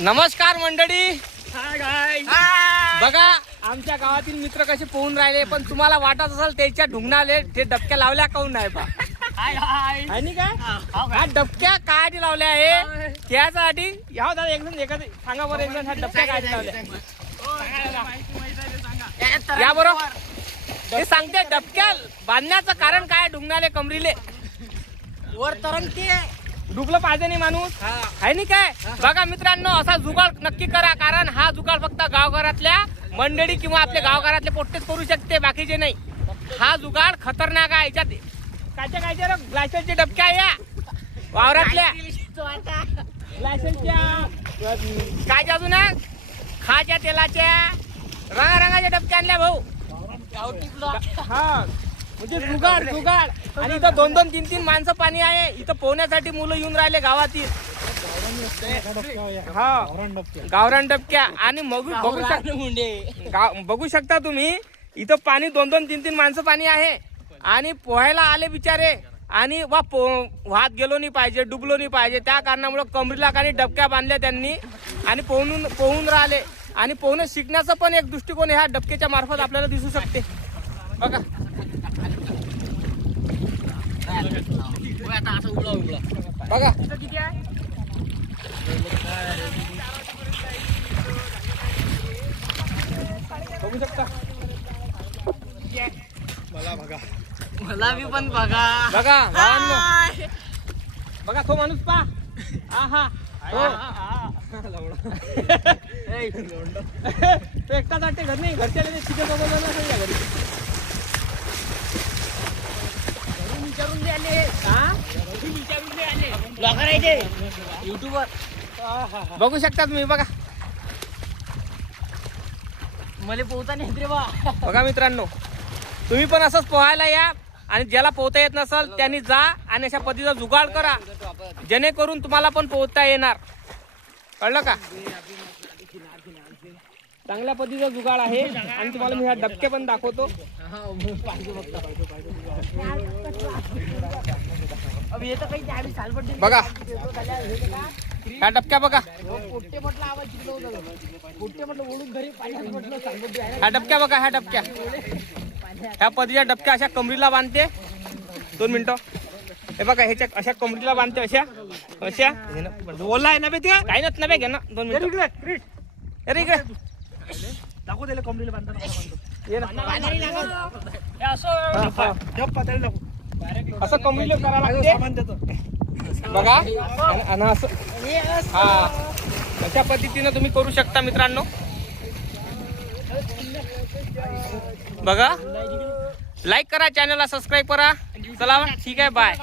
नमस्कार मंडळी. Hi guys. बघा आमच्या गावातील मित्र कसे पोहून राहिले, पण तुम्हाला वाटत असेल त्याच्या ढुंगणाले ते डबक्या लावल्या काऊन नाही पा हाय हाय. आणि काय हा डबक्या काय लावल्या आहे त्यासाठी या दादा एकदम एखादी सांगा बरं एकदम ह्या डबक्या काय लावल्या या बरोबर ते सांगते. डबक्या बांधण्याचं कारण काय? ढुंगणाले कमरीले वर तरंगते. डुबलं पाहिजे नाही माणूस आहे नाही काय. बघा मित्रांनो असा जुगाड नक्की करा, कारण हा जुगाड फक्त गावघरातल्या मंडळी किंवा आपल्या गावघरातले पोट्टेच करू शकते, बाकीचे नाही. हा जुगाड खतरनाक आहे. याच्यात कायच्या ग्लासेसच्या डबक्या या वावरातल्या ग्लासेसच्या काय अजून खाच्या तेलाच्या रंगारंगाच्या डबक्या आणल्या भाऊ. हा म्हणजे जुगाड जुगाड. आणि इथं 2-2, 3-3 माणसं पाणी आहे. इथं पोहण्यासाठी मुलं येऊन राहिले गावातील. हा गावरान डबक्या. आणि बघू शकता तुम्ही इथं पाणी 2-2, 3-3 माणसं पाणी आहे. आणि पोहायला आले बिचारे. आणि वाहत गेलो नाही पाहिजे, डुबलो नाही पाहिजे, त्या कारणामुळे कमरीला काही डबक्या बांधल्या त्यांनी आणि पोहून राहिले. आणि पोहणं शिकण्याचा पण एक दृष्टिकोन ह्या डबक्याच्या मार्फत आपल्याला दिसू शकते. बघा बघा किती आहे. बघू शकता. मला बी पण बघा. बघा बघा तो माणूस पा. आहा तो एकटा जाते घर नाही, घरच्या तिथे बघवलं ना घरी विचारून आले. विचारून आले ब्लॉगर आहे ते युट्यूबर. बघू शकता तुम्ही. बघा मला पोहता नाही रे बा. बघा मित्रांनो, तुम्ही पण असंच पोहायला या. आणि ज्याला पोहता येत नसेल त्यांनी जा आणि अशा पद्धतीचा जुगाड करा, जेणेकरून तुम्हाला पण पोहता येणार. कळलं का? चांगल्या पद्धतीचा जुगाड आहे. आणि तुम्हाला मी ह्या डबके पण दाखवतो. बघा ह्या डबक्या बघा. ह्या डबक्या बघा. ह्या डबक्या ह्या पद्धतीच्या डबक्या अशा कमरीला बांधते. 2 मिनिटं. हे बघा ह्याच्या अशा कमरीला बांधते. अशा अशा ओला आहे ना बे, ते काही नसत ना बे. घे ना 2 मिनिटं. अरे इकडे दाखव त्याला कमरीला बांधताना. असं कमरीला करावं लागते. बघा आणि असं हा अशा पद्धतीने तुम्ही करू शकता मित्रांनो. बघा लाईक करा, चॅनलला सबस्क्राईब करा. चला ठीक आहे, बाय.